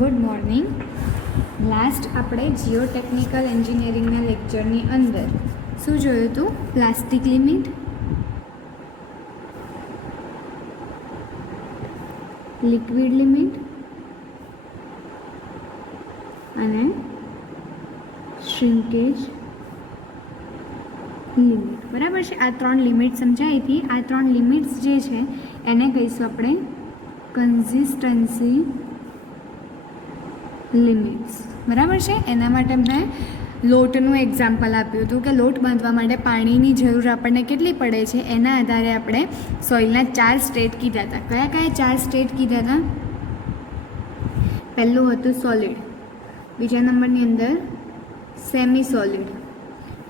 Good morning. Last આપણે જીઓટેકનિકલ એન્જિનિયરિંગના લેક્ચરની અંદર શું જોયું હતું? પ્લાસ્ટિક લિમિટ, લિક્વિડ લિમિટ અને શ્રિંકેજ લિમિટ. બરાબર છે. આ ત્રણ લિમિટ સમજાઈ હતી. આ ત્રણ લિમિટ્સ જે છે એને કહીશું આપણે કન્સિસ્ટન્સી લિમિટ્સ. બરાબર છે. એના માટે મેં લોટનું એક્ઝામ્પલ આપ્યું હતું કે લોટ બાંધવા માટે પાણીની જરૂર આપણને કેટલી પડે છે એના આધારે આપણે સોઇલના 4 સ્ટેટ કીધા હતા. કયા કયા 4 સ્ટેટ કીધા હતા? પહેલું હતું સોલિડ, બીજા નંબરની અંદર સેમી સોલિડ,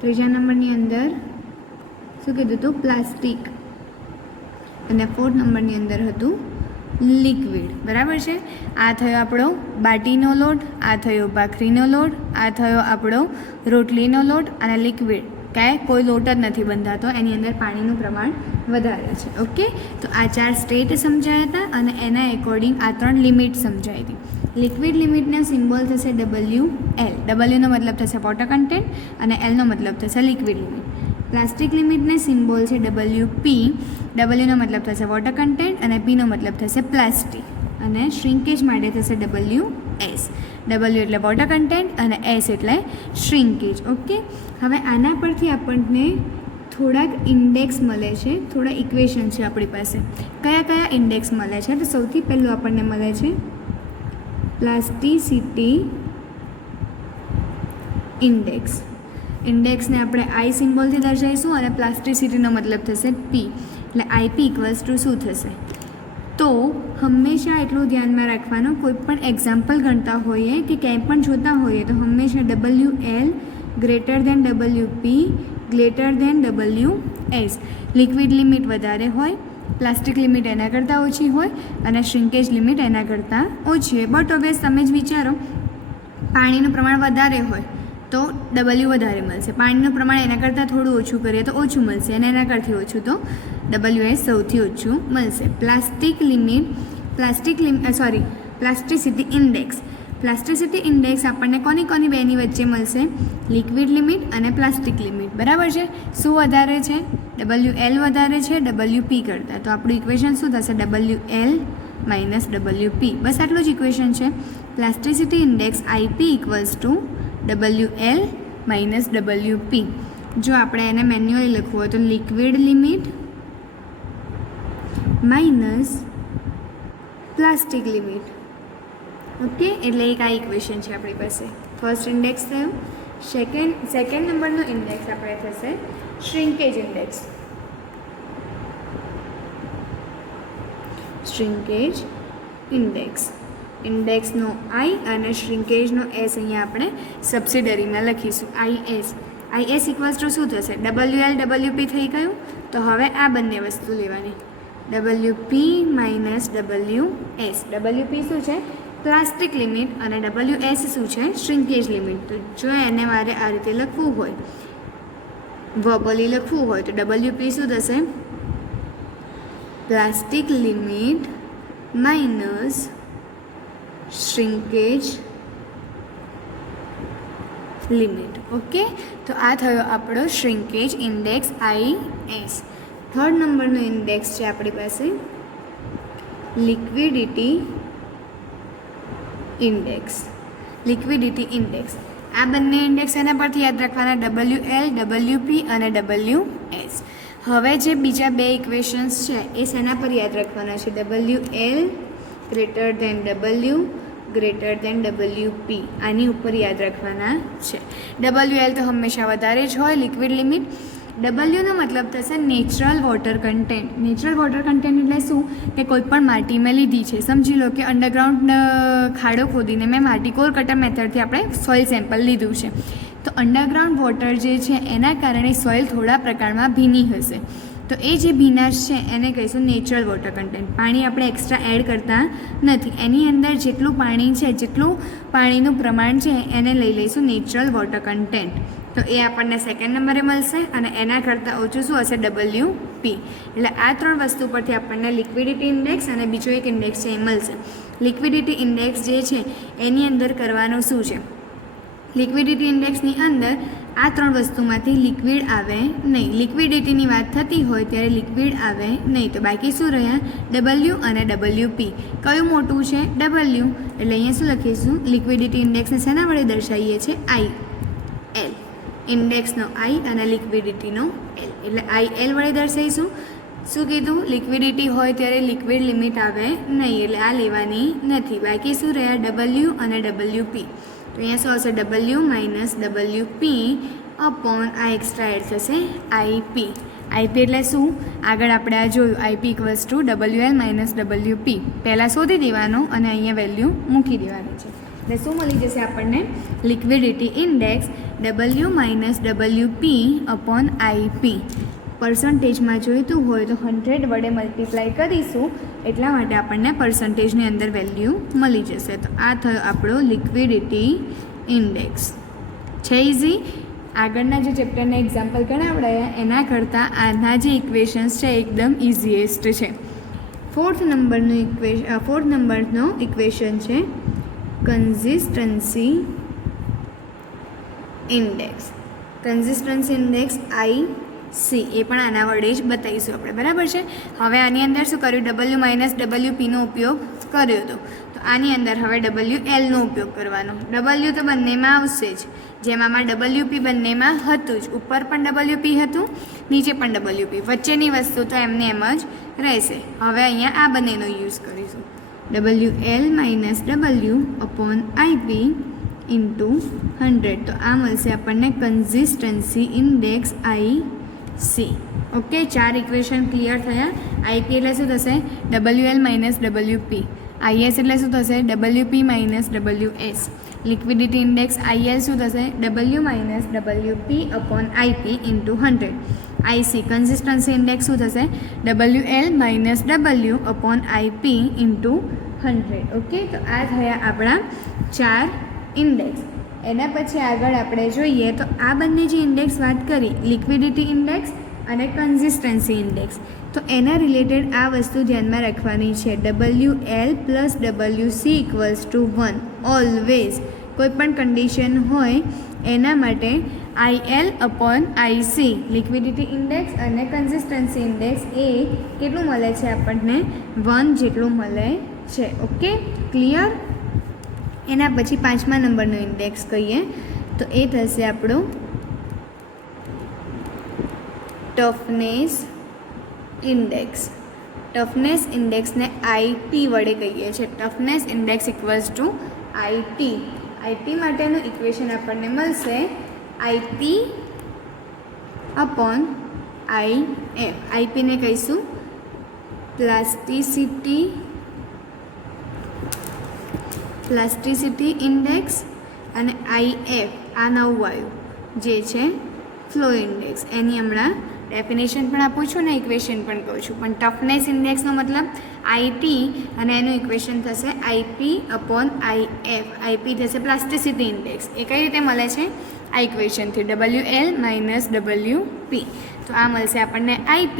ત્રીજા નંબરની અંદર શું કીધું હતું? પ્લાસ્ટિક, અને 4th નંબરની અંદર હતું લિક્વિડ. બરાબર છે. આ થયો આપણો બાટીનો લોટ, આ થયો ભાખરીનો લોટ, આ થયો આપણો રોટલીનો લોટ, અને લિક્વિડ કાંઈ કોઈ લોટ જ નથી બંધાતો, એની અંદર પાણીનું પ્રમાણ વધારે છે. ઓકે, તો આ 4 સ્ટેટ સમજાયા હતા અને એના એકોર્ડિંગ આ 3 લિમિટ સમજાઈ હતી. લિક્વિડ લિમિટનો સિમ્બોલ થશે WL. ડબલ્યુનો મતલબ થશે વોટર કન્ટેન્ટ અને એલનો મતલબ થશે લિક્વિડ લિમિટ. પ્લાસ્ટિક લિમિટને સિમ્બોલ છે WP. ડબલ્યુનો મતલબ થશે વોટર કન્ટેન્ટ અને પીનો મતલબ થશે પ્લાસ્ટિક. અને શ્રિંકેજ માટે થશે WS. W એટલે વોટર કન્ટેન્ટ અને S એટલે શ્રિંકેજ. ઓકે, હવે આના પરથી આપણને થોડાક ઇન્ડેક્સ મળે છે, થોડા ઇક્વેશન છે આપણી પાસે. કયા કયા ઇન્ડેક્સ મળે છે? તો સૌથી પહેલું આપણને મળે છે પ્લાસ્ટિસિટી ઇન્ડેક્સ. ઇન્ડેક્સને આપણે I સિમ્બોલથી દર્શાવીશું અને પ્લાસ્ટિસિટીનો મતલબ થશે P. એટલે IP = શું થશે? તો હંમેશા એટલું ધ્યાનમાં રાખવાનું, કોઈ પણ એક્ઝામ્પલ ગણતા હોઈએ કે ક્યાંય પણ જોતા હોઈએ તો હંમેશા WL > WP > WS. Liquid limit વધારે હોય, પ્લાસ્ટિક લિમિટ એના કરતાં ઓછી હોય અને શ્રિંકેજ લિમિટ એના કરતાં ઓછી હોય. બટ ઓબ્વિયસ તમે જ વિચારો, પાણીનું પ્રમાણ વધારે હોય તો W વધારે મળશે, પાણીનું પ્રમાણ એના કરતાં થોડું ઓછું કરીએ તો ઓછું મળશે, અને એના કરતાં ઓછું તો WS સૌથી ઓછું મળશે. Plasticity index. પ્લાસ્ટિસિટી ઇન્ડેક્સ આપણને કોની બેની વચ્ચે મળશે? લિક્વિડ લિમિટ અને પ્લાસ્ટિક લિમિટ. બરાબર છે. શું વધારે છે? WL વધારે છે WP કરતાં. તો આપણું ઇક્વેશન શું થશે? WL - WP. બસ આટલું જ ઇક્વેશન છે. Plasticity index IP = WL - WP. જો આપણે એને મેન્યુઅલી લખવું હોય તો liquid limit minus plastic limit. Okay, એટલે એક આ ઇક્વેશન છે આપણી પાસે. ફર્સ્ટ ઇન્ડેક્સ થયું. સેકન્ડ નંબરનો ઇન્ડેક્સ આપણે થશે શ્રિંકેજ ઇન્ડેક્સ. શ્રિંકેજ ઇન્ડેક્સ. ઇન્ડેક્સનો I અને શ્રિંકેજનો S અહીંયા આપણે સબસિડરીમાં લખીશું. IS = શું થશે? WL WP થઈ ગયું. તો હવે આ બંને વસ્તુ લેવાની, WP - WS. WP શું છે? પ્લાસ્ટિક લિમિટ, અને WS શું છે? શ્રિંકેજ લિમિટ. તો જો એને મારે આ રીતે લખવું હોય, વર્બલી લખવું હોય તો WP શું થશે? Plastic limit minus shrinkage limit. Okay, તો આ થયો આપણો શ્રિંકેજ ઇન્ડેક્સ IS. થર્ડ નંબરનો ઇન્ડેક્સ છે આપણી પાસે લિક્વિડિટી ઇન્ડેક્સ. આ બંને ઇન્ડેક્સ એના પરથી યાદ રાખવાના, WL, WP અને WS. હવે જે બીજા બે ઇક્વેશન્સ છે એ શેના પર યાદ રાખવાના છે? WL > WP. આની ઉપર યાદ રાખવાના છે. WL તો હંમેશા વધારે જ હોય, લિક્વિડ લિમિટ. Wનો મતલબ થશે natural water content. Natural water content એટલે શું? કે કોઈ પણ માટી મેં લીધી છે, સમજી લો કે અંડરગ્રાઉન્ડ ખાડો ખોદીને મેં માટી કોર કટર મેથડથી આપણે સોઇલ સેમ્પલ લીધું છે. તો અંડરગ્રાઉન્ડ વોટર જે છે એના કારણે સોઇલ થોડા પ્રકારમાં ભીની હશે. તો એ જે ભીનાશ છે એને કહીશું નેચરલ વોટર કન્ટેન્ટ. પાણી આપણે એક્સ્ટ્રા એડ કરતા નથી, એની અંદર જેટલું પાણી છે, જેટલું પાણીનું પ્રમાણ છે એને લઈ લઈશું નેચરલ વોટર કન્ટેન્ટ. તો એ આપણને સેકન્ડ નંબરે મળશે અને એના કરતાં ઓછું શું હશે? WP. એટલે આ ત્રણ વસ્તુ પરથી આપણને લિક્વિડિટી ઇન્ડેક્સ અને બીજો એક ઇન્ડેક્સ છે એ મળશે. લિક્વિડિટી ઇન્ડેક્સ જે છે એની અંદર કરવાનું શું છે? લિક્વિડિટી ઇન્ડેક્સની અંદર આ 3 વસ્તુમાંથી લિક્વિડ આવે નહીં. લિક્વિડિટીની વાત થતી હોય ત્યારે લિક્વિડ આવે નહીં. તો બાકી શું રહ્યા? ડબલ્યુ અને WP. કયું મોટું છે? ડબલ્યુ. એટલે અહીંયા શું લખીશું? લિક્વિડિટી ઇન્ડેક્સને શેના વડે દર્શાવીએ છીએ? IL. ઇન્ડેક્સનો I અને લિક્વિડિટીનો L. એટલે IL વડે દર્શાવીશું. શું કીધું? લિક્વિડિટી હોય ત્યારે લિક્વિડ લિમિટ આવે નહીં, એટલે આ લેવાની નથી. બાકી શું રહ્યા? ડબલ્યુ અને WP. તો અહીંયા શું આવશે? ડબલ્યુ માઇનસ WP અપોન આ એક્સ્ટ્રા એડ થશે IP. IP એટલે શું? આગળ આપણે આ જોયું, IP equals to WL minus WP. પહેલાં શોધી દેવાનું અને અહીંયા વેલ્યુ મૂકી દેવાની છે. એટલે શું મળી જશે આપણને? Liquidity index W minus WP upon IP. પર્સન્ટેજમાં જોઈતું હોય તો 100 વડે મલ્ટીપ્લાય કરીશું, એટલા માટે આપણને પર્સન્ટેજની અંદર વેલ્યુ મળી જશે. તો આ થયો આપણો લિક્વિડિટી ઇન્ડેક્સ. છે ઇઝી. આગળના જે ચેપ્ટરના એક્ઝામ્પલ ગણાવડાયા એના કરતાં આના જે ઇક્વેશન્સ છે એકદમ ઇઝીએસ્ટ છે. ફોર્થ નંબરનો ઇક્વેશન છે consistency index. Consistency index IC. એ પણ આના વડે જ બતાવીશું આપણે, બરાબર છે. હવે આની અંદર શું કર્યું? W માઇનસ WPનો ઉપયોગ કર્યો હતો. તો આની અંદર હવે WLનો ઉપયોગ કરવાનો. W તો બંનેમાં આવશે જ, જેમ આમાં WP બંનેમાં હતું જ. ઉપર પણ WP હતું, નીચે પણ WP. વચ્ચેની વસ્તુ તો એમને એમ જ રહેશે. હવે અહીંયા આ બંનેનો યુઝ કરીશું. WL minus W upon IP into 100. તો આ મળશે આપણને consistency index IC. Okay, 4 equation clear થયા. IP એટલે શું થશે? WL minus WP. IS એટલે શું થશે? WP minus WS. Liquidity index IL શું થશે? W minus WP upon IP into 100. IC consistency index શું થશે? WL minus W upon IP into 100. Okay, તો આ થયા આપણા 4 ઇન્ડેક્સ. એના પછી આગળ આપણે જોઈએ તો આ બંને જે ઇન્ડેક્સ વાત કરી, લિક્વિડિટી ઇન્ડેક્સ અને કન્સિસ્ટન્સી ઇન્ડેક્સ, તો એના રિલેટેડ આ વસ્તુ ધ્યાનમાં રાખવાની છે. WL plus WC equals to 1 always. કોઈ પણ કન્ડિશન હોય એના માટે IL upon IC liquidity index અને કન્સિસ્ટન્સી ઇન્ડેક્સ એ કેટલું મળે છે આપણને? 1 જેટલું મળે છે. Okay, clear. એના પછી 5મા નંબરનો ઇન્ડેક્સ કહીએ તો એ થશે આપણો ટફનેસ ઇન્ડેક્સ. ટફનેસ ઇન્ડેક્સને IP વડે કહીએ છીએ. Toughness index equals to IT. IP માટેનું ઇક્વેશન આપણને મળશે IP અપોન IF. IPને કહીશું પ્લાસ્ટિસિટી ઇન્ડેક્સ અને IF આ નવું આવ્યું જે છે ફ્લો ઇન્ડેક્સ. એની હમણાં ડેફિનેશન પણ આપું છું ને ઇક્વેશન પણ કહું છું. પણ ટફનેસ ઇન્ડેક્સનો મતલબ IT અને એનું ઇક્વેશન થશે IP અપોન IF. IP થશે પ્લાસ્ટિસિટી ઇન્ડેક્સ. એ કઈ રીતે મળે છે? આ ઇક્વેશનથી WL માઇનસ WP. તો આ મળશે આપણને IP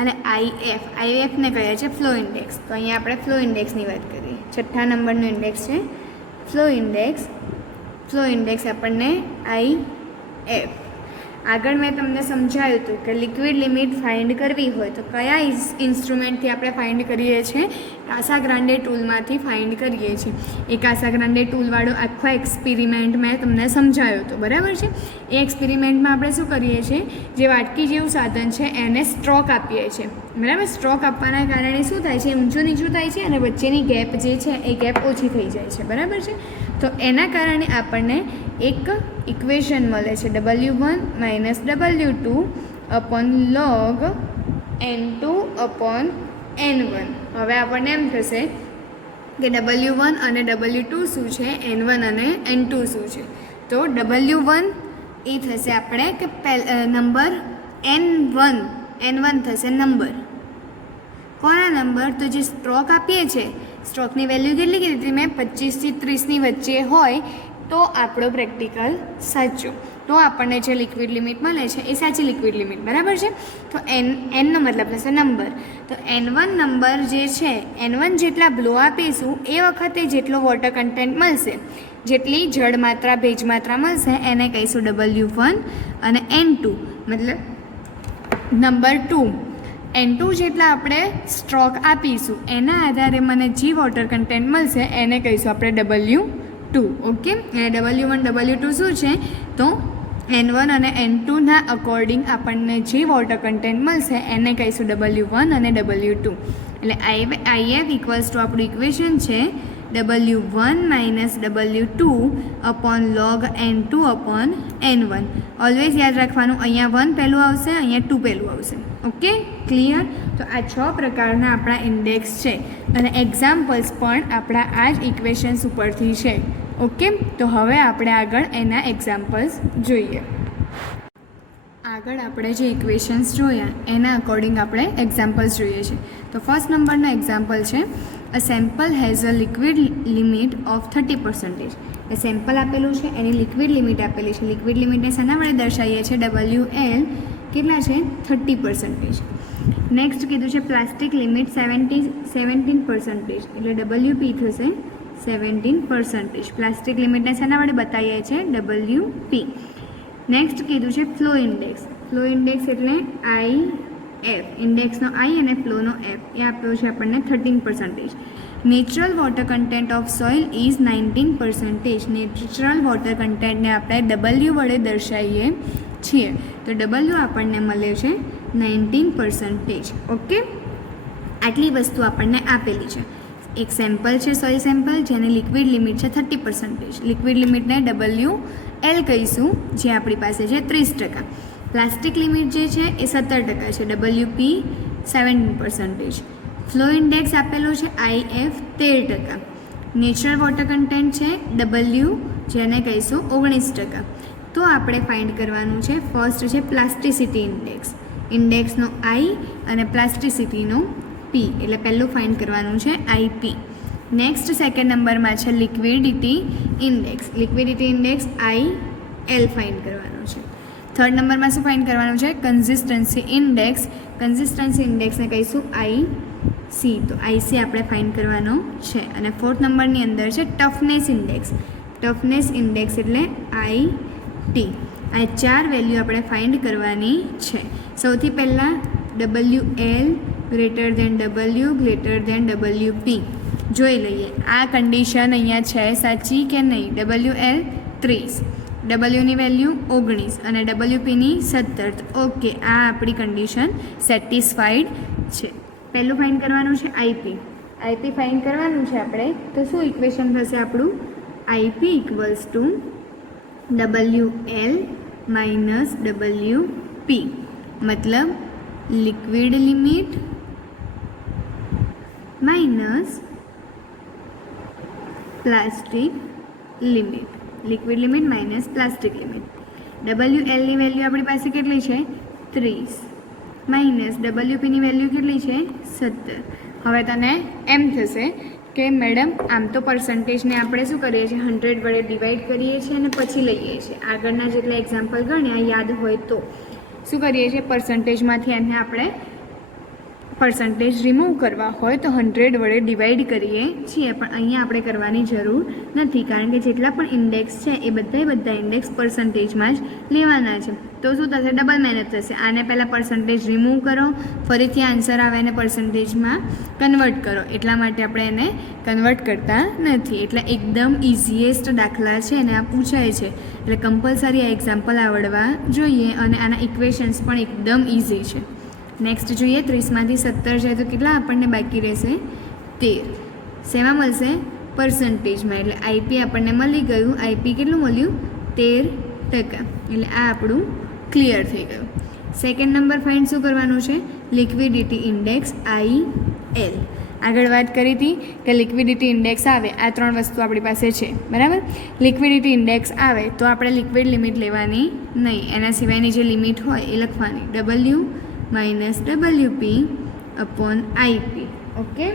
અને IF. IFને કહે છે ફ્લો ઇન્ડેક્સ. તો અહીંયા આપણે ફ્લો ઇન્ડેક્સની વાત કરીએ. 6થા નંબરનું ઇન્ડેક્સ છે ફ્લો ઇન્ડેક્સ. ફ્લો ઇન્ડેક્સ આપણને IF. આગળ મેં તમને સમજાવ્યું હતું કે લિક્વિડ લિમિટ ફાઇન્ડ કરવી હોય તો કયા ઇન્સ્ટ્રુમેન્ટથી આપણે ફાઇન્ડ કરીએ છીએ? કાસા ગ્રાન્ડે ટૂલમાંથી ફાઇન્ડ કરીએ છીએ. એ કાસા ગ્રાન્ડે ટૂલવાળો આખો એક્સપેરિમેન્ટ મેં તમને સમજાવ્યો હતો, બરાબર છે. એ એક્સપેરિમેન્ટમાં આપણે શું કરીએ છીએ? જે વાટકી જેવું સાધન છે એને સ્ટ્રોક આપીએ છીએ, બરાબર. સ્ટ્રોક આપવાના કારણે શું થાય છે? ઊંચું નીચું થાય છે અને વચ્ચેની ગેપ જે છે એ ગેપ ઓછી થઈ જાય છે, બરાબર છે. તો એના કારણે આપણને એક ઇક્વેશન મળે છે W1 minus W2 upon log N2 upon N1. હવે આપણને એમ થશે કે W1 અને W2 શું છે, N1 અને N2 શું છે. તો W1 એ થશે આપણે કે નંબર N1 થશે નંબર. કોના નંબર? તો જે સ્ટ્રોક આપીએ છીએ, સ્ટ્રોકની વેલ્યુ કેટલી કીધી હતી મેં? 25 થી 30ની વચ્ચે હોય તો આપણો પ્રેક્ટિકલ સાચો, તો આપણને જે લિક્વિડ લિમિટ મળે છે એ સાચી લિક્વિડ લિમિટ, બરાબર છે. તો એનનો મતલબ થશે નંબર. તો N1 નંબર જે છે, N1 જેટલા બ્લો આપીશું એ વખતે જેટલો વોટર કન્ટેન્ટ મળશે, જેટલી જળ માત્રા ભેજ માત્રા મળશે એને કહીશું W1, અને N2 મતલબ નંબર 2, N2 જેટલા આપણે સ્ટ્રોક આપીશું એના આધારે મને જે વોટર કન્ટેન્ટ મળશે એને કહીશું આપણે W2. ઓકે, અને W1 W2 શું છે, તો N1 અને N2ના અકોર્ડિંગ આપણને જે વોટર કન્ટેન્ટ મળશે એને કહીશું W1 અને W2. એટલે IF ઇક્વલ્સ ટુ આપણું ઇક્વેશન છે W1 - W2 upon log N2 upon N1. Always યાદ રાખવાનું, અહીંયા 1 પહેલું આવશે, અહીંયા 2 પહેલું આવશે. Okay, clear. તો આ 6 પ્રકારના આપણા ઇન્ડેક્સ છે અને એક્ઝામ્પલ્સ પણ આપણા આ જ ઇક્વેશન્સ ઉપરથી છે. ઓકે, તો હવે આપણે આગળ એના એક્ઝામ્પલ્સ જોઈએ. આગળ આપણે જે ઇક્વેશન્સ જોયા એના અકોર્ડિંગ આપણે એક્ઝામ્પલ્સ જોઈએ છે. તો ફર્સ્ટ નંબરનો એક્ઝામ્પલ છે, a sample has a liquid limit of 30%. એ સેમ્પલ આપેલું છે, એની લિક્વિડ લિમિટ આપેલી છે. લિક્વિડ લિમિટને શાના વડે દર્શાવીએ છીએ? WL કેટલા છે? 30%. નેક્સ્ટ કીધું છે પ્લાસ્ટિક લિમિટ 17%, એટલે WP થશે 17%. પ્લાસ્ટિક લિમિટને શાના વડે બતાવીએ છીએ? WP. નેક્સ્ટ કીધું છે ફ્લો ઇન્ડેક્સ. ફ્લો ઇન્ડેક્સ એટલે IF, ઇન્ડેક્સનો I અને ફ્લોનો F, એ આપ્યો છે આપણને 13%. Natural water content of soil is 19%. Natural water કન્ટેન્ટને આપણે W વડે દર્શાવીએ છીએ, તો W આપણને મળે છે 19%. ઓકે, આટલી વસ્તુ આપણને આપેલી છે. એક સેમ્પલ છે, સોઇલ સેમ્પલ, જેની લિક્વિડ લિમિટ છે 30%. લિક્વિડ લિમિટને WL કહીશું, જે આપણી પાસે છે 30%. પ્લાસ્ટિક લિમિટ જે છે એ 17% છે, WP 17%. ફ્લો ઇન્ડેક્સ આપેલો છે IF 13%. નેચરલ વોટર કન્ટેન્ટ છે W, જેને કહીશું 19%. તો આપણે ફાઇન્ડ કરવાનું છે, ફર્સ્ટ છે પ્લાસ્ટિસિટી ઇન્ડેક્સ. ઇન્ડેક્સનો I અને પ્લાસ્ટિસિટીનો P, એટલે પહેલું ફાઇન્ડ કરવાનું છે IP. નેક્સ્ટ સેકન્ડ નંબરમાં છે liquidity index. Liquidity index IL find કરવાનું છે. થર્ડ નંબરમાં શું ફાઇન્ડ કરવાનું છે? Consistency index. કન્સિસ્ટન્સી ઇન્ડેક્સને કહીશું IC, તો IC આપણે ફાઇન્ડ કરવાનો છે. અને ફોર્થ નંબરની અંદર છે ટફનેસ ઇન્ડેક્સ. ટફનેસ ઇન્ડેક્સ એટલે IT. આ 4 વેલ્યુ આપણે ફાઇન્ડ કરવાની છે. સૌથી પહેલાં WL greater than W greater than WP જોઈ લઈએ. આ કન્ડિશન અહીંયા છે સાચી કે નહીં? WL 30, Wની વેલ્યુ 19 અને WPની 17. ઓકે, આ આપણી કન્ડિશન સેટિસ્ફાઈડ છે. પહેલું ફાઇન્ડ કરવાનું છે IP. IP ફાઇન્ડ કરવાનું છે આપણે, તો શું ઇક્વેશન થશે આપણું? IP equals to WL minus WP, મતલબ liquid limit minus plastic limit. Liquid limit minus plastic limit. WLની વેલ્યુ આપણી પાસે કેટલી છે? 30 માઇનસ WPની વેલ્યુ કેટલી છે? 17. હવે તને એમ થશે કે મેડમ આમ તો પર્સન્ટેજને આપણે શું કરીએ છીએ? 100 વડે ડિવાઈડ કરીએ છીએ અને પછી લઈએ છીએ. આગળના જેટલા એક્ઝામ્પલ ગણ્યા યાદ હોય તો શું કરીએ છીએ? પર્સન્ટેજમાંથી એને આપણે પર્સન્ટેજ રિમૂવ કરવા હોય તો 100 વડે ડિવાઈડ કરીએ છીએ, પણ અહીંયા આપણે કરવાની જરૂર નથી, કારણ કે જેટલા પણ ઇન્ડેક્સ છે એ બધા ઇન્ડેક્સ પર્સન્ટેજમાં જ લેવાના છે. તો શું થશે? ડબલ મહેનત થશે. આને પહેલાં પર્સન્ટેજ રિમૂવ કરો, ફરીથી આન્સર આવે એને પર્સન્ટેજમાં કન્વર્ટ કરો, એટલા માટે આપણે એને કન્વર્ટ કરતા નથી. એટલે એકદમ ઇઝીએસ્ટ દાખલા છે અને આ પૂછાય છે, એટલે કમ્પલસરી આ એક્ઝામ્પલ આવડવા જોઈએ. અને આના ઇક્વેશન્સ પણ એકદમ ઇઝી છે. નેક્સ્ટ જોઈએ, 30માંથી 17 જાય તો કેટલા આપણને બાકી રહેશે? 13. શેમાં મળશે? પર્સન્ટેજમાં. એટલે IP આપણને મળી ગયું. IP કેટલું મળ્યું? 13%. એટલે આ આપણું ક્લિયર થઈ ગયું. સેકન્ડ નંબર ફાઇન્ડ શું કરવાનું છે? Liquidity index IL. આગળ વાત કરી હતી કે લિક્વિડિટી ઇન્ડેક્સ આવે, આ 3 વસ્તુ આપણી પાસે છે, બરાબર. લિક્વિડિટી ઇન્ડેક્સ આવે તો આપણે લિક્વિડ લિમિટ લેવાની નહીં, એના સિવાયની જે લિમિટ હોય એ લખવાની. W minus WP upon IP. Okay,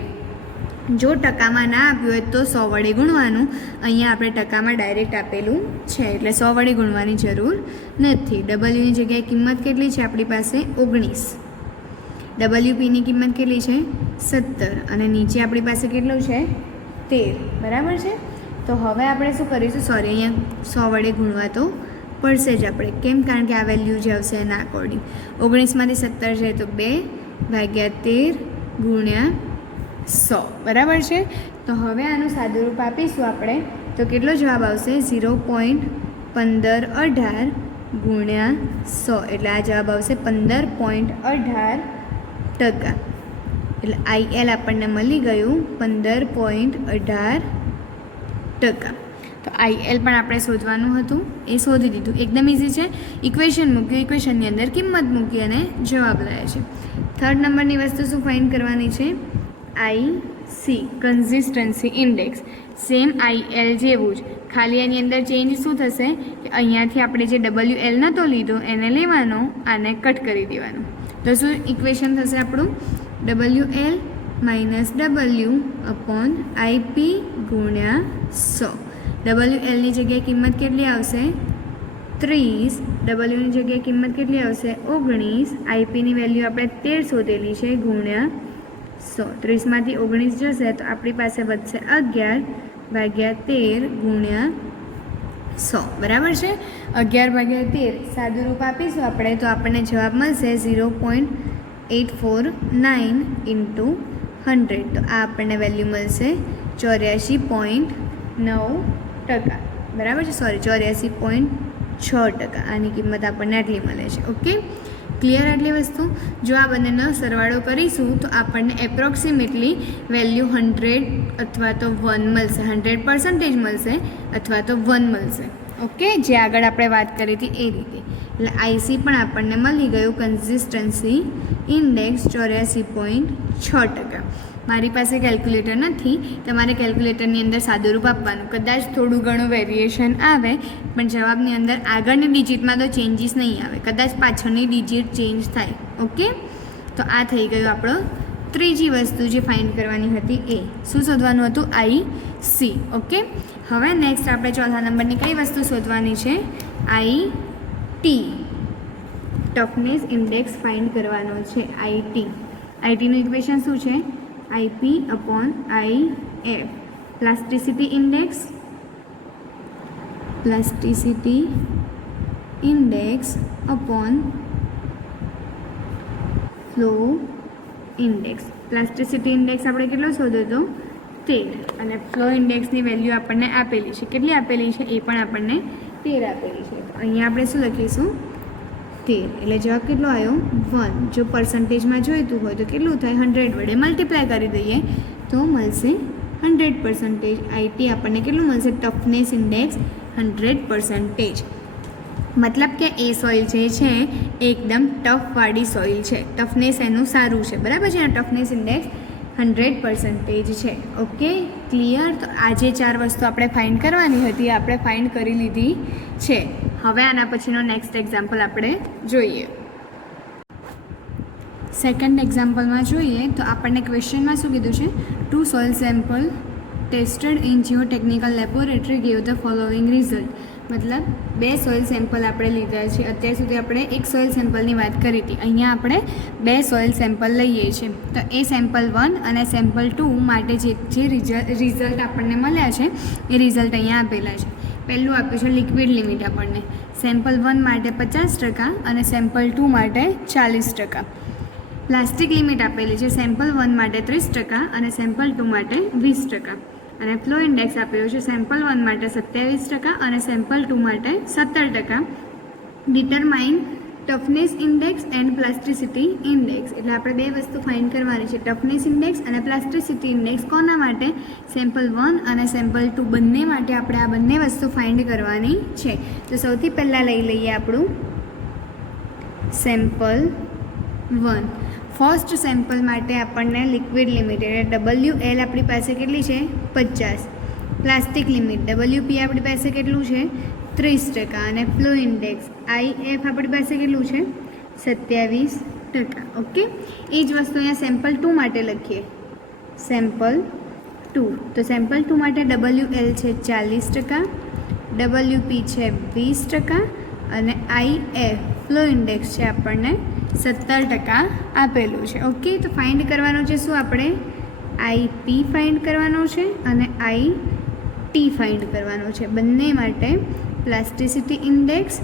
જો ટકામાં ના આપ્યું હોય તો 100 વડે ગુણવાનું. અહીંયા આપણે ટકામાં ડાયરેક્ટ આપેલું છે એટલે 100 વડે ગુણવાની જરૂર નથી. ડબલ્યુની જગ્યાએ કિંમત કેટલી છે આપણી પાસે? 19. WPની કિંમત કેટલી છે? 17. અને નીચે આપણી પાસે કેટલું છે? 13. બરાબર છે. તો હવે આપણે શું કરીશું? સોરી, અહીંયા 100 વડે ગુણવા તો પડશે જ આપણે. કેમ? કારણ કે આ વેલ્યુ જે આવશે એના અકોર્ડિંગ. 19માંથી 17 જાય તો 2/13 ગુણ્યા 100. બરાબર છે. તો હવે આનું સાદુરૂપ આપીશું આપણે તો કેટલો જવાબ આવશે? 0.1518 ગુણ્યા 100. એટલે આ જવાબ આવશે 15.18%. એટલે IL આપણને મળી ગયું 15.18%. તો IL પણ આપણે શોધવાનું હતું, એ શોધી દીધું. એકદમ ઇઝી છે. ઇક્વેશન મૂક્યું, ઇક્વેશનની અંદર કિંમત મૂકી અને જવાબ લાવ્યા છે. થર્ડ નંબરની વસ્તુ શું ફાઇન્ડ કરવાની છે? IC, consistency index. Same IL જેવું જ, ખાલી એની અંદર ચેન્જ શું થશે કે અહીંયાથી આપણે જે WL નહોતો લીધો એને લેવાનો, આને કટ કરી દેવાનું. તો શું ઇક્વેશન થશે આપણું? WL minus W upon IP ગુણ્યા 100. WLની જગ્યાએ કિંમત કેટલી આવશે? 30. Wની જગ્યાએ કિંમત કેટલી આવશે? 19. IPની વેલ્યુ આપણે 13 શોધેલી છે ગુણ્યા 100. 30માંથી 19 જશે તો આપણી પાસે વધશે 11/13 ગુણ્યા 100. બરાબર છે. 11/13 સાદુરૂપ આપીશું આપણે તો આપણને જવાબ મળશે 0.849 × 100. તો આ આપણને વેલ્યુ મળશે 84.9%. બરાબર છે. સોરી, 84.6%. આની કિંમત આપણને આટલી મળે છે. ઓકે, ક્લિયર આટલી વસ્તુ? જો આ બંનેનો સરવાળો કરીશું તો આપણને એપ્રોક્સિમેટલી વેલ્યુ 100 અથવા તો 1 મળશે. 100% મળશે અથવા તો 1 મળશે. ઓકે, જે આગળ આપણે વાત કરી હતી એ રીતે. એટલે IC પણ આપણને મળી ગયું કન્સિસ્ટન્સી ઇન્ડેક્સ 84.6%. મારી પાસે કેલ્ક્યુલેટર નથી, તમારે કેલ્ક્યુલેટરની અંદર સાદુરૂપ આપવાનું. કદાચ થોડું ઘણું વેરિએશન આવે પણ જવાબની અંદર આગળની ડિજિટમાં તો ચેન્જીસ નહીં આવે, કદાચ પાછળની ડિજિટ ચેન્જ થાય. ઓકે, તો આ થઈ ગયું આપણો ત્રીજી વસ્તુ જે ફાઇન્ડ કરવાની હતી એ. શું શોધવાનું હતું? IC. ઓકે, હવે નેક્સ્ટ આપણે ચોથા નંબરની કઈ વસ્તુ શોધવાની છે? IT, ટફનેસ ઇન્ડેક્સ ફાઇન્ડ કરવાનો છે. ITનું ઇક્વેશન શું છે? IP upon IF. Plasticity index upon flow index. Plasticity index આપણે કેટલો શોધ્યો હતો? 13. અને ફ્લો ઇન્ડેક્સની વેલ્યુ આપણને આપેલી છે. કેટલી આપેલી છે? એ પણ આપણને 13 આપેલી છે. અહીંયા આપણે શું લખીશું? 13. એટલે જવાબ કેટલો આવ્યો? 1. જો પર્સન્ટેજમાં જોઈતું હોય તો કેટલું થાય? 100 વડે મલ્ટીપ્લાય કરી દઈએ તો મળશે 100%. IT આપણને કેટલું મળશે? Toughness index 100%. મતલબ કે એ સોઇલ જે છે એ એકદમ ટફવાળી સોઇલ છે, ટફનેસ એનું સારું છે. બરાબર છે. આ ટફનેસ ઇન્ડેક્સ 100% છે. Okay, clear? તો આ જે 4 વસ્તુ આપણે ફાઇન્ડ કરવાની હતી આપણે ફાઇન્ડ કરી લીધી છે. હવે આના પછીનો નેક્સ્ટ એક્ઝામ્પલ આપણે જોઈએ. સેકન્ડ એક્ઝામ્પલમાં જોઈએ તો આપણને ક્વેશ્ચનમાં શું કીધું છે? 2 soil sample tested in geotechnical laboratory gave the following result. મતલબ 2 સોઇલ સેમ્પલ આપણે લીધા છે. અત્યાર સુધી આપણે એક સોઇલ સેમ્પલની વાત કરી હતી. અહીંયા આપણે 2 સોઇલ સેમ્પલ લઈએ છીએ. તો એ સેમ્પલ 1 અને સેમ્પલ 2 માટે જે રિઝલ્ટ આપણને મળ્યા છે એ રિઝલ્ટ અહીંયા આપેલા છે. પહેલું આપ્યું છે લિક્વિડ લિમિટ આપણને. સેમ્પલ 1 માટે 50% અને સેમ્પલ 2 માટે 40%. પ્લાસ્ટિક લિમિટ આપેલી છે. સેમ્પલ 1 માટે 30% અને સેમ્પલ 2 માટે 20%. અને ફ્લો ઇન્ડેક્સ આપેલો છે. સેમ્પલ 1 માટે 27% અને સેમ્પલ 2 માટે 17%. Determine toughness index and plasticity index. એટલે આપણે 2 વસ્તુ ફાઇન્ડ કરવાની છે, ટફનેસ ઇન્ડેક્સ અને પ્લાસ્ટિસિટી ઇન્ડેક્સ. કોના માટે? સેમ્પલ 1 અને સેમ્પલ 2 બંને માટે આપણે આ બંને વસ્તુ ફાઇન્ડ કરવાની છે. તો સૌથી પહેલાં લઈ લઈએ આપણું સેમ્પલ 1. ફર્સ્ટ સેમ્પલ માટે આપણને લિક્વિડ લિમિટ એટલે WL આપણી પાસે કેટલી છે? 50. પ્લાસ્ટિક લિમિટ WP આપણી પાસે કેટલું છે? 30%. અને ફ્લો ઇન્ડેક્સ IF આપણી પાસે કેટલું છે? 27%. ઓકે, એ જ વસ્તુ અહીંયા સેમ્પલ 2 માટે લખીએ. સેમ્પલ 2. તો સેમ્પલ 2 માટે WL છે 40%, WP છે 20% અને IF ફ્લો ઇન્ડેક્સ છે આપણને 17% આપેલું છે. ઓકે, તો ફાઇન્ડ કરવાનું છે શું આપણે? IP ફાઇન્ડ કરવાનો છે અને IT ફાઇન્ડ કરવાનો છે. બંને માટે પ્લાસ્ટિસિટી ઇન્ડેક્સ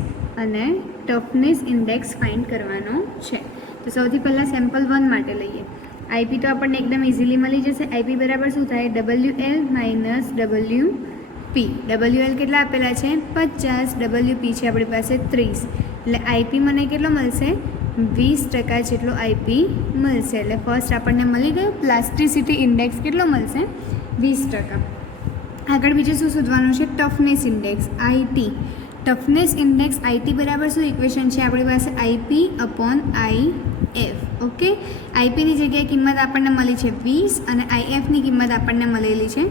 અને ટફનેસ ઇન્ડેક્સ ફાઇન્ડ કરવાનો છે. તો સૌથી પહેલાં સેમ્પલ 1 માટે લઈએ. IP તો આપણને એકદમ ઇઝીલી મળી જશે. IP બરાબર શું થાય? WL minus WP. WL કેટલા આપેલા છે? 50. WP છે આપણી પાસે 30. એટલે IP મને કેટલો મળશે? 20% જેટલો IP મળશે. એટલે ફર્સ્ટ આપણને મળી ગયું પ્લાસ્ટિસિટી ઇન્ડેક્સ કેટલો મળશે? 20%. આગળ બીજું શું શોધવાનું છે? Toughness index IT. Toughness index IT બરાબર શું ઇક્વેશન છે આપણી પાસે? IP upon IF. ઓકે, IPની જગ્યાએ કિંમત આપણને મળી છે 20 અને IFની કિંમત આપણને મળેલી છે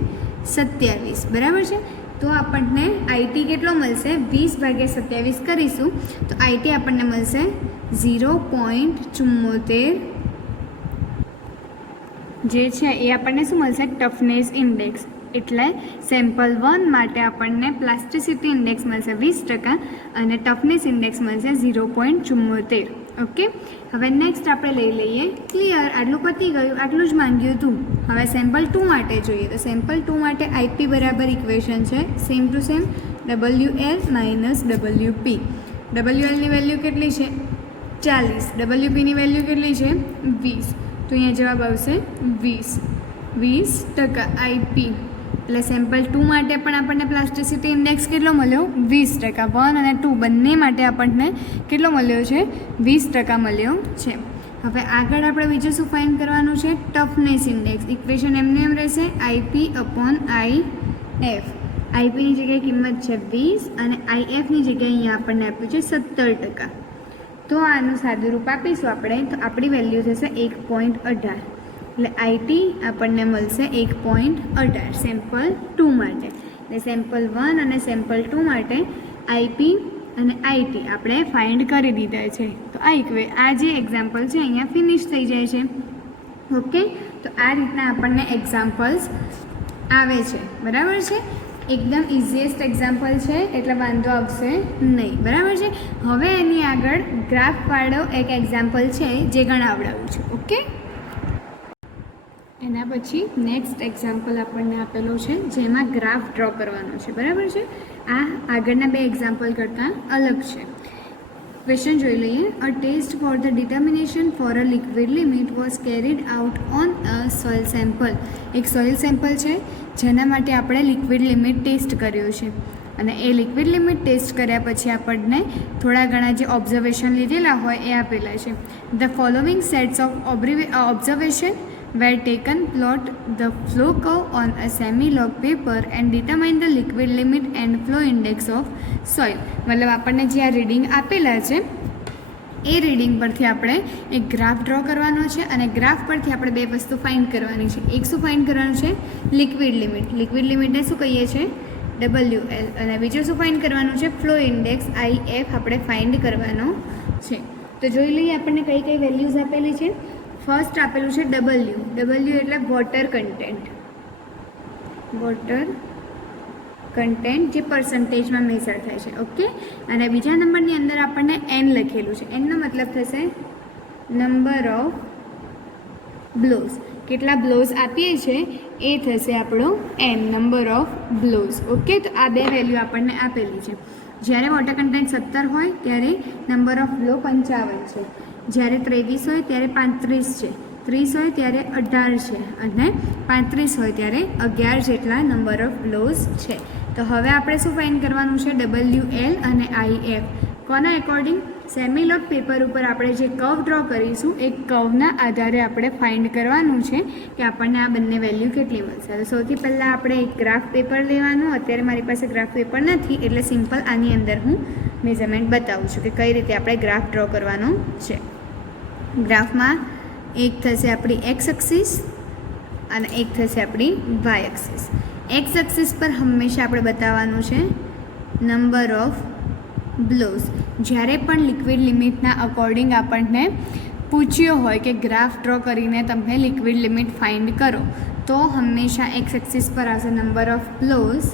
27. બરાબર છે? તો આપણને IT કેટલો મળશે? 20/27 કરીશું તો IT આપણને મળશે 0.74 જે છે એ આપણને શું મળશે? Toughness index. એટલે સેમ્પલ 1 માટે આપણને પ્લાસ્ટિસિટી ઇન્ડેક્સ મળશે 20% અને ટફનેસ ઇન્ડેક્સ મળશે 0.74. ઓકે, હવે નેક્સ્ટ આપણે લઈ લઈએ. ક્લિયર? આટલું પતી ગયું, આટલું જ માંગ્યું હતું. હવે સેમ્પલ 2 માટે જોઈએ. તો સેમ્પલ 2 માટે IP બરાબર ઇક્વેશન છે same to same WL minus WP. WLની વેલ્યુ કેટલી છે? 40. WPની વેલ્યુ કેટલી છે? 20. તો અહીંયા જવાબ આવશે 20% IP. એટલે સેમ્પલ 2 માટે પણ આપણને પ્લાસ્ટિસિટી ઇન્ડેક્સ કેટલો મળ્યો? 20%. 1 અને 2 બંને માટે આપણને કેટલો મળ્યો છે? 20% મળ્યો છે. હવે આગળ આપણે બીજું શું ફાઇન્ડ કરવાનું છે? Toughness index. ઇક્વેશન એમને એમ રહેશે IP અપોન IF. IPની જગ્યાએ કિંમત છે 20 અને IFની જગ્યાએ અહીંયા આપણને આપ્યું છે 17%. તો આનું સાદું રૂપ આપીશું આપણે તો આપણી વેલ્યુ થશે 1.18. એટલે IT આપણને મળશે 1.18 સેમ્પલ 2 માટે. એટલે સેમ્પલ 1 અને સેમ્પલ 2 માટે IP અને IT આપણે ફાઇન્ડ કરી દીધા છે. તો આ જે એક્ઝામ્પલ છે અહીંયા ફિનિશ થઈ જાય છે. ઓકે, તો આ રીતના આપણને એક્ઝામ્પલ્સ આવે છે. બરાબર છે? એકદમ ઇઝીએસ્ટ એક્ઝામ્પલ છે એટલે વાંધો આવશે નહીં. બરાબર છે? હવે એની આગળ ગ્રાફવાળો એક એક્ઝામ્પલ છે જે ગણાવડાવું છું. ઓકે, એના પછી નેક્સ્ટ એક્ઝામ્પલ આપણને આપેલો છે જેમાં ગ્રાફ ડ્રો કરવાનો છે. બરાબર છે? આ આગળના બે એક્ઝામ્પલ કરતાં અલગ છે. ક્વેશ્ચન જોઈ લઈએ. A test for the determination for a liquid limit was carried out on a soil sample. એક સોઇલ સેમ્પલ છે જેના માટે આપણે લિક્વિડ લિમિટ ટેસ્ટ કર્યો છે અને એ લિક્વિડ લિમિટ ટેસ્ટ કર્યા પછી આપણને થોડા ઘણા જે ઓબ્ઝર્વેશન લીધેલા હોય એ આપેલા છે. The following sets of observation were taken. Plot the flow curve on a semi-log paper and determine the liquid limit and flow index of soil. મતલબ આપણને જે આ રીડિંગ આપેલા છે એ રીડિંગ પરથી આપણે એક ગ્રાફ ડ્રો કરવાનો છે અને ગ્રાફ પરથી આપણે બે વસ્તુ ફાઇન્ડ કરવાની છે. એક શું ફાઇન્ડ કરવાનું છે? Liquid limit. લિક્વિડ લિમિટને શું કહીએ છીએ? WL. અને બીજું શું ફાઇન્ડ કરવાનું છે? ફ્લો ઇન્ડેક્સ IF આપણે ફાઇન્ડ કરવાનો છે. તો જોઈ લઈએ આપણને કઈ કઈ વેલ્યુઝ આપેલી છે. ફર્સ્ટ આપેલું છે W. એટલે વોટર કન્ટેન્ટ. વોટર કન્ટેન્ટ જે પર્સન્ટેજમાં મેઝર થાય છે. ઓકે, અને બીજા નંબરની અંદર આપણને N લખેલું છે. Nનો મતલબ થશે નંબર ઓફ બ્લોઝ. કેટલા બ્લોઝ આપીએ છીએ એ થશે આપણો N, number of blows. Okay, તો આ બે વેલ્યુ આપણને આપેલી છે. જ્યારે વોટર કન્ટેન્ટ 17 હોય ત્યારે નંબર ઓફ બ્લો 55 છે. જ્યારે 23 હોય ત્યારે 35 છે. 30 હોય ત્યારે 18 છે અને 35 હોય ત્યારે 11 જેટલા નંબર ઓફ બ્લોઝ છે. તો હવે આપણે શું ફાઇન્ડ કરવાનું છે? WL અને IF. કોના એકોર્ડિંગ? સેમિલોગ પેપર ઉપર આપણે જે કર્વ ડ્રો કરીશું એ કર્વના આધારે આપણે ફાઇન્ડ કરવાનું છે કે આપણને આ બંને વેલ્યુ કેટલી મળશે. તો સૌથી પહેલાં આપણે એક ગ્રાફ પેપર લેવાનું. અત્યારે મારી પાસે ગ્રાફ પેપર નથી એટલે સિમ્પલ આની અંદર હું મેઝરમેન્ટ બતાવું છું કે કઈ રીતે આપણે ગ્રાફ ડ્રો કરવાનો છે. ગ્રાફમાં એક થશે આપણી એક્સ એક્સિસ અને એક થશે આપણી વાય એક્સિસ. એક્સ એક્સિસ પર હંમેશા આપણે બતાવવાનું છે નંબર ઓફ બ્લોઝ. જ્યારે પણ લિક્વિડ લિમિટના અકોર્ડિંગ આપણને પૂછ્યો હોય કે ગ્રાફ ડ્રો કરીને તમે લિક્વિડ લિમિટ ફાઇન્ડ કરો તો હંમેશા એક્સ એક્સિસ પર આવશે number of blows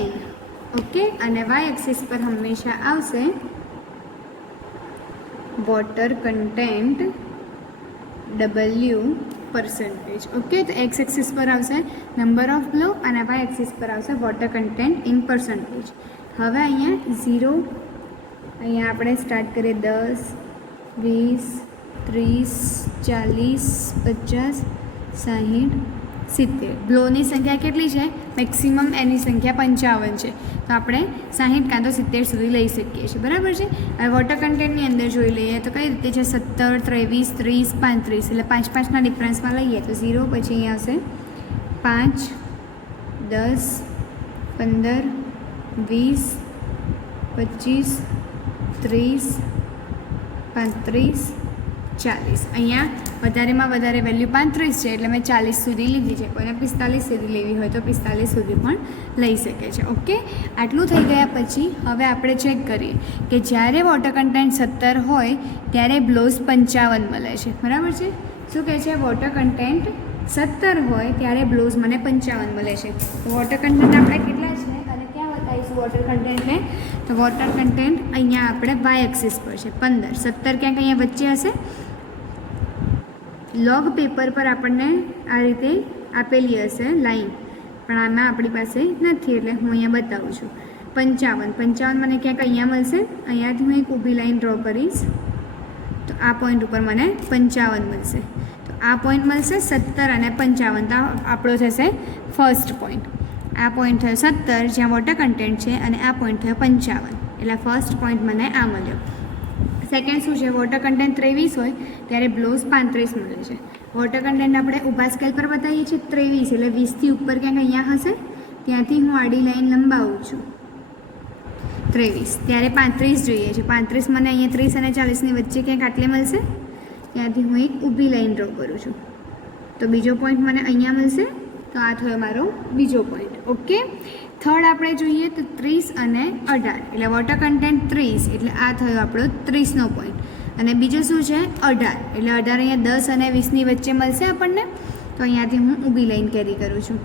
n, okay, અને વાય એક્સિસ પર હંમેશા આવશે વોટર કન્ટેન્ટ W%, ઓકે. તો એક્સ એક્સિસ પર આવશે નંબર ઓફ બ્લો અને વાય એક્સિસ પર આવશે વોટર કન્ટેન્ટ ઇન પર્સન્ટેજ. હવે અહીંયા 0, અહીંયા આપણે સ્ટાર્ટ કરીએ 10, 20, 30, 40, 50, 60, 70. બ્લોની સંખ્યા કેટલી છે? મેક્સિમમ એની સંખ્યા 55 છે. તો આપણે 60 કાં તો 70 સુધી લઈ શકીએ છીએ, બરાબર છે. હવે વોટર કન્ટેન્ટની અંદર જોઈ લઈએ તો કઈ રીતે છે? 17, 23, 30, 35, એટલે 5-5ના ડિફરન્સમાં લઈએ તો 0, પછી અહીંયા આવશે 5, 10, 15, 20, 25, 30, 35, 40. અહીંયા વધારેમાં વધારે વેલ્યુ 35 છે એટલે મેં 40 સુધી લીધી છે. કોઈને 45 સુધી લેવી હોય તો 45 સુધી પણ લઈ શકે છે, ઓકે. આટલું થઈ ગયા પછી હવે આપણે ચેક કરીએ કે જ્યારે વોટર કન્ટેન્ટ 17 હોય ત્યારે બ્લોઝ 55 મળે છે, બરાબર છે. શું કહે છે? વોટર કન્ટેન્ટ 17 હોય ત્યારે બ્લોઝ મને 55 મળે છે. તો વોટર કન્ટેન્ટ આપણે કેટલા છે અને ક્યાં બતાવીશું વોટર કન્ટેન્ટને? તો વોટર કન્ટેન્ટ અહીંયા આપણે વાય એક્સિસ પર છે 15. 17 ક્યાંક અહીંયા વચ્ચે હશે. લોગ પેપર પર આપણને આ રીતે આપેલી હશે લાઈન, પણ આમાં આપણી પાસે નથી એટલે હું અહીંયા બતાવું છું. 55 મને ક્યાંક અહીંયા મળશે. અહીંયાથી હું એક ઊભી લાઈન ડ્રો કરીશ તો આ પોઈન્ટ ઉપર મને 55 મળશે. તો આ પોઈન્ટ મળશે 17 અને 55. તો આપણો થશે ફર્સ્ટ પોઈન્ટ. આ પોઈન્ટ થયો 17 જ્યાં વોટર કન્ટેન્ટ છે અને આ પોઈન્ટ થયો 55, એટલે ફર્સ્ટ પોઈન્ટ મને આ મળ્યો. સેકન્ડ શું છે? વોટર કન્ટેન્ટ 23 હોય ત્યારે બ્લોઝ 35 મળે છે. વોટર કન્ટેન્ટ આપણે ઊભા સ્કેલ પર બતાવીએ છીએ 23, એટલે 20થી ઉપર ક્યાંક અહીંયા હશે. ત્યાંથી હું આડી લાઈન લંબાવું છું 23, ત્યારે 35 જોઈએ છે. 35 મને અહીંયા 30 અને 40ની વચ્ચે ક્યાંક આટલે મળશે. ત્યાંથી હું એક ઊભી લાઈન ડ્રો કરું છું તો બીજો પોઈન્ટ મને અહીંયા મળશે. તો આ થયો મારો બીજો પોઈન્ટ, ઓકે. થર્ડ આપણે જોઈએ તો 30 અને 18, એટલે વોટર કન્ટેન્ટ 30 એટલે આ થયો આપણો 30નો પોઈન્ટ. અને બીજું શું છે? 18, એટલે 18 અહીંયા 10 અને 20ની વચ્ચે મળશે આપણને. તો અહીંયાથી હું ઊભી લાઈન કેરી કરું છું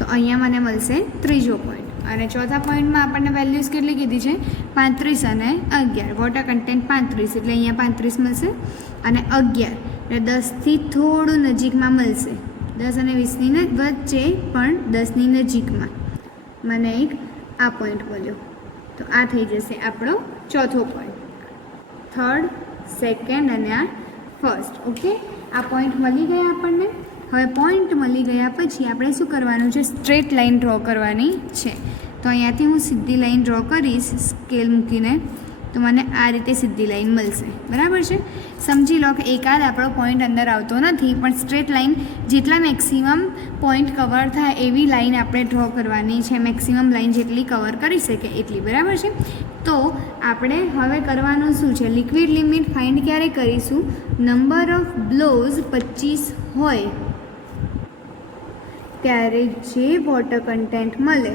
તો અહીંયા મને મળશે ત્રીજો પોઈન્ટ. અને ચોથા પોઈન્ટમાં આપણને વેલ્યુઝ કેટલી કીધી છે? 35 અને 11. વોટર કન્ટેન્ટ 35 એટલે અહીંયા 35 મળશે અને 11 એટલે 10થી થોડું નજીકમાં મળશે. 10 અને 20ની વચ્ચે પણ 10ની નજીકમાં મને એક આ પોઈન્ટ મળ્યો. તો આ થઈ જશે આપણો ચોથો પોઈન્ટ. થર્ડ, સેકન્ડ અને આ ફર્સ્ટ, ઓકે. આ પોઈન્ટ મળી ગયા આપણને. હવે પોઈન્ટ મળી ગયા પછી આપણે શું કરવાનું છે? સ્ટ્રેટ લાઈન ડ્રો કરવાની છે. તો અહીંયાથી હું સીધી લાઈન ડ્રો કરીશ સ્કેલ મૂકીને તો મને આ રીતે સીધી લાઈન મળશે, બરાબર છે. સમજી લો કે એકાદ આપણો પોઈન્ટ અંદર આવતો નથી, પણ સ્ટ્રેટ લાઈન જેટલા મેક્સિમમ પોઈન્ટ કવર થાય એવી લાઈન આપણે ડ્રો કરવાની છે. મેક્સિમમ લાઈન જેટલી કવર કરી શકે એટલી, બરાબર છે. તો આપણે હવે કરવાનું શું છે? લિક્વિડ લિમિટ ફાઇન્ડ ક્યારે કરીશું? નંબર ઓફ બ્લોઝ 25 હોય ત્યારે જે વોટર કન્ટેન્ટ મળે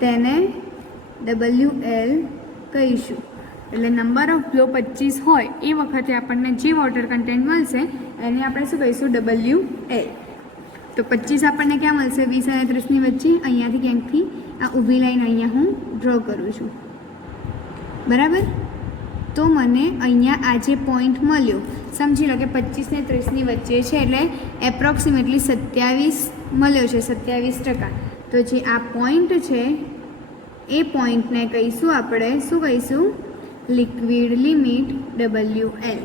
તેને WL કહીશું. એટલે નંબર ઓફ બ્લો 25 હોય એ વખતે આપણને જે વોટર કન્ટેન્ટ મળશે એને આપણે શું કહીશું? WL. તો 25 આપણને ક્યાં મળશે? 20 અને 30ની વચ્ચે. અહીંયાથી ક્યાંકથી આ ઊભી લાઈન અહીંયા હું ડ્રો કરું છું, બરાબર. તો મને અહીંયા આ જે પોઈન્ટ મળ્યો, સમજી લો કે 25 ને 30ની વચ્ચે છે એટલે એપ્રોક્સિમેટલી 27 મળ્યો છે, 27%. તો જે આ પોઈન્ટ છે એ પોઈન્ટને કહીશું આપણે શું કહીશું? Liquid limit WL.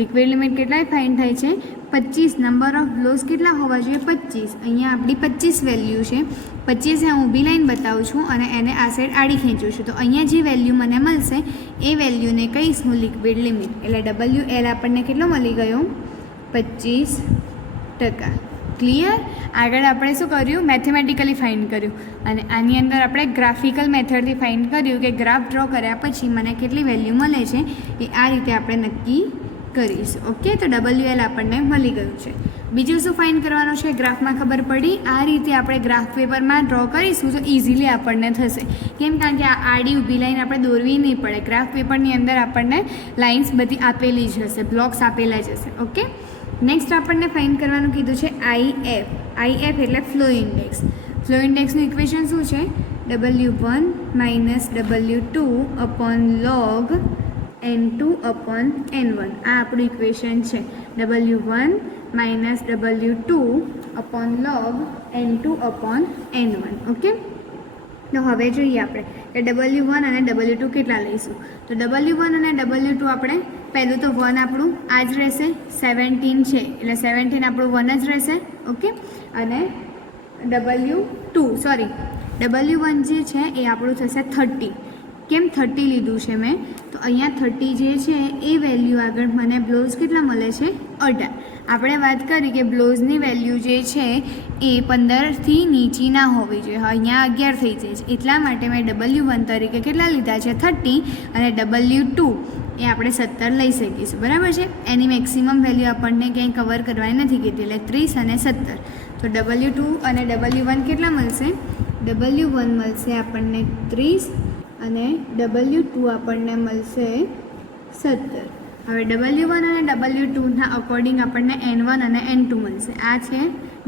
Liquid limit કેટલાય ફાઇન્ડ થાય છે? 25. નંબર ઓફ બ્લોઝ કેટલા હોવા જોઈએ? 25. અહીંયા આપણી 25 વેલ્યુ છે. 25 હું ઊભી લાઈન બતાવું છું અને એને આ સાઈડ આડી ખેંચું છું. તો અહીંયા જે વેલ્યુ મને મળશે એ વેલ્યુને કહીશ હું લિક્વિડ લિમિટ. એટલે WL આપણને કેટલો મળી ગયો? 25%. ક્લિયર? આગળ આપણે શું કર્યું? મેથેમેટિકલી ફાઇન્ડ કર્યું અને આની અંદર આપણે ગ્રાફિકલ મેથડથી ફાઇન્ડ કર્યું કે ગ્રાફ ડ્રો કર્યા પછી મને કેટલી વેલ્યુ મળે છે એ આ રીતે આપણે નક્કી કરીશું. ઓકે, તો WL આપણને મળી ગયું છે. બીજું શું ફાઇન્ડ કરવાનું છે? ગ્રાફમાં ખબર પડી. આ રીતે આપણે ગ્રાફ પેપરમાં ડ્રો કરીશું તો ઇઝીલી આપણને થશે. કેમ? કારણ કે આ આડી ઊભી લાઈન આપણે દોરવી નહીં પડે. ગ્રાફ પેપરની અંદર આપણને લાઇન્સ બધી આપેલી જ હશે, બ્લોક્સ આપેલા જ હશે. ઓકે, નેક્સ્ટ આપણને ફાઇન્ડ કરવાનું કીધું છે IF એટલે ફ્લો ઇન્ડેક્સ. ફ્લો ઇન્ડેક્સનું ઇક્વેશન શું છે? W1 minus W2 upon log N2 upon N1. આ આપણું ઇક્વેશન છે. W1 minus W2 upon log N2 upon N1. Okay, તો હવે જોઈએ આપણે કે W1 અને W2 કેટલા લઈશું. તો W1 અને W2 આપણે પહેલું તો 1 આપણું આ જ રહેશે, 17 છે એટલે 17 આપણું 1 જ રહેશે. ઓકે, અને W1 જે છે એ આપણું થશે 30. કેમ 30 લીધું છે મેં? તો અહીંયા 30 જે છે એ વેલ્યુ આગળ મને બ્લાઉઝ કેટલા મળે છે? 18. આપણે વાત કરી કે બ્લાઉઝની વેલ્યુ જે છે એ 15થી નીચી ના હોવી જોઈએ. અહીંયા 11 થઈ જાય છે, એટલા માટે મેં W1 તરીકે કેટલા લીધા છે? 30, અને W2 એ આપણે 17 લઈ શકીશું. બરાબર છે? એની મેક્સિમમ વેલ્યુ આપણને ક્યાંય કવર કરવાની નથી કીધી, એટલે 30 અને 17. તો W2 અને W1 કેટલા મળશે? W1 મળશે આપણને 30 અને W2 આપણને મળશે 17. હવે W1 અને W2ના અકોર્ડિંગ આપણને N1 અને N2 મળશે. આ છે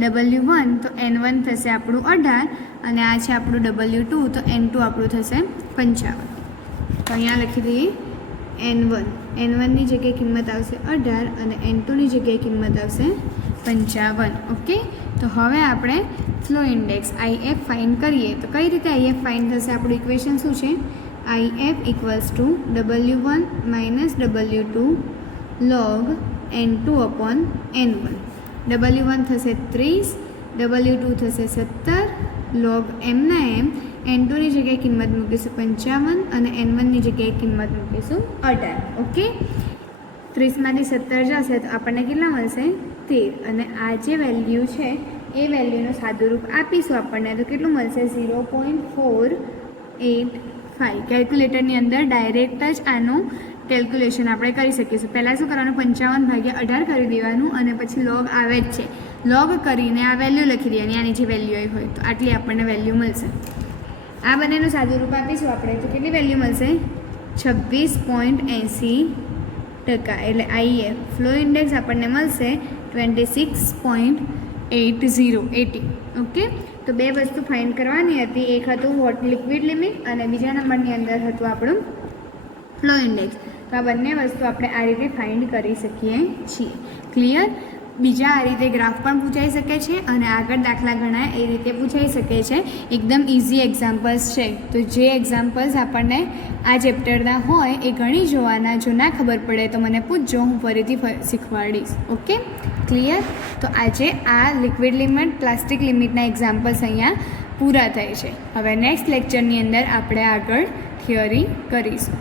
W1, તો N1 થશે આપણું 18, અને આ છે આપણું W2, તો N2 આપણું થશે 55. તો અહીંયા લખી દઈએ N1ની જગ્યાએ કિંમત આવશે 18 અને N2ની જગ્યાએ કિંમત આવશે 55. ઓકે, તો હવે આપણે ફ્લો ઇન્ડેક્સ IF ફાઇન્ડ કરીએ. તો કઈ રીતે IF ફાઇન્ડ થશે? આપણું ઇક્વેશન શું છે? IF equals to W1 minus W2 log N2 upon N1. W1 થશે 30, W2 થશે 17, log એમના એમ. N2ની જગ્યાએ કિંમત મૂકીશું 55 અને N1ની જગ્યાએ કિંમત મૂકીશું 18. ઓકે, 30માંથી 17 જશે તો આપણને કેટલા મળશે? 13. અને આ જે વેલ્યુ છે એ વેલ્યુનું સાદું રૂપ આપીશું આપણને તો કેટલું મળશે? 0.485. કેલ્ક્યુલેટરની અંદર ડાયરેક્ટ જ આનું કેલ્ક્યુલેશન આપણે કરી શકીશું. પહેલાં શું કરવાનું? 55/18 કરી દેવાનું, અને પછી લોગ આવે જ છે, લોગ કરીને આ વેલ્યુ લખી દેવાની. આની જે વેલ્યુ આવી હોય તો આટલી આપણને વેલ્યુ મળશે. આ બંનેનું સાદું રૂપ આપીશું આપણે તો કેટલી વેલ્યુ મળશે? 26.80%. એટલે IF ફ્લો ઇન્ડેક્સ આપણને મળશે 26.80. ઓકે, તો બે વસ્તુ ફાઇન્ડ કરવાની હતી. એક હતું લિક્વિડ લિમિટ અને બીજા નંબરની અંદર હતું આપણું ફ્લો ઇન્ડેક્સ. તો આ બંને વસ્તુ આપણે આ રીતે ફાઇન્ડ કરી શકીએ છીએ. ક્લિયર? બીજા આ રીતે ગ્રાફ પણ પૂછાઈ શકે છે અને આગળ દાખલા ઘણા એ રીતે પૂછાઈ શકે છે. એકદમ ઇઝી એક્ઝામ્પલ્સ છે. તો જે એક્ઝામ્પલ્સ આપણને આ ચેપ્ટરના હોય એ ગણી જોવાના. જો ના ખબર પડે તો મને પૂછજો, હું ફરીથી શીખવાડીશ. Okay, clear? તો આજે આ લિક્વિડ લિમિટ, પ્લાસ્ટિક લિમિટના એક્ઝામ્પલ્સ અહીંયા પૂરા થાય છે. હવે નેક્સ્ટ લેક્ચરની અંદર આપણે આગળ થિયરી કરીશું.